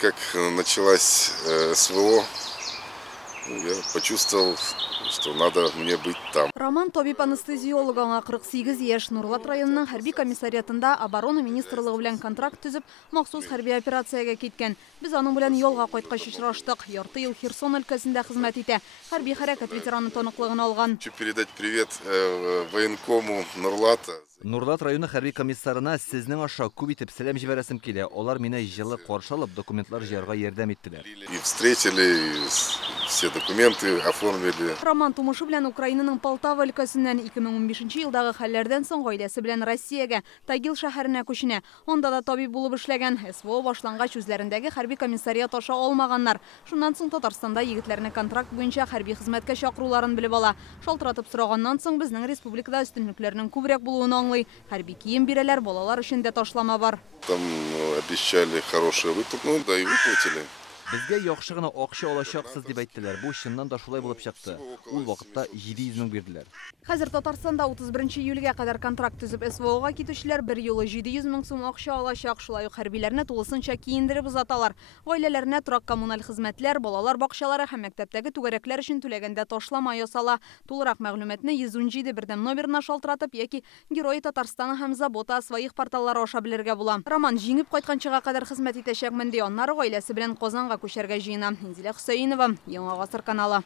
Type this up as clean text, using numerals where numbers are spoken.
Как началась СВО, я почувствовал, что надо мне быть там. Роман Тобип анестезиолог аңа 48 еш Нурлат районының хәрби комиссариатында оборона министрлыгы белән контракт төзеп, махсус хәрби операциягә киткән. Біз аның белән ялга кайткач очраштык. Ярты ел Херсон өлкәсендә хезмәт итә. Хәрби хәрәкәт ветераны таныклыгын алган. Хочу передать привет военкому Нурлата. Нурлат районы хәрби комиссарына сезнең аша күп итеп сәлам җибәрәсем килә. Алар мине җылы каршы алып, документлар җыярга ярдәм иттеләр. И встретили, все документы оформили. Роман тумышы белән Украинаның Полтава өлкәсеннән 2015 елдагы хәлләрдән соң гаиләсе белән Россиягә, Тагил шәһәренә күченә. Онда да табиб булып эшләгән. СВО башлангач үзләрендәге хәрби комиссариат аша алмаганнар. Шуннан соң Татарстанда егетләрне контракт буенча хәрби хезмәткә чакыруларын белеп ала. Шалтыратып сораганнан соң безнең республикада өстенлекләрнең күбрәк булуын аңлый. Хәрби кием бирәләр, балалар өчен дә ташлама бар. Там обещали хорошие выплаты, да и выплатили. Безгә яхшы гына акча алачаксыз дип әйттеләр. Бу чыннан да шулай булып чыкты. Ул вакытта 700 мең бирделәр. Хәзер Татарстанда 31 июльгә кадәр контракт төзеп СВОга китүчеләр бер юлы 700 мең сум акча алачак. Шулай ук хәрбиләрне тулысынча киендереп озаталар. Гаиләләренә торак коммуналь хезмәтләр, балалар бакчалары һәм мәктәптәге түгәрәкләр өчен түләгәндә ташлама ясала. Тулырак мәгълүматны 117 бердәм номерына шалтыратып яки Герои Татарстана һәм Забота о своих порталлары аша белергә була. Роман җиңеп кайтканчыга кадәр хезмәт итәчәкмен ди. Аннары гаиләсе белән Казанга күчәргә җыена. Инзилә Хөсәенова, Яңа Гасыр каналы.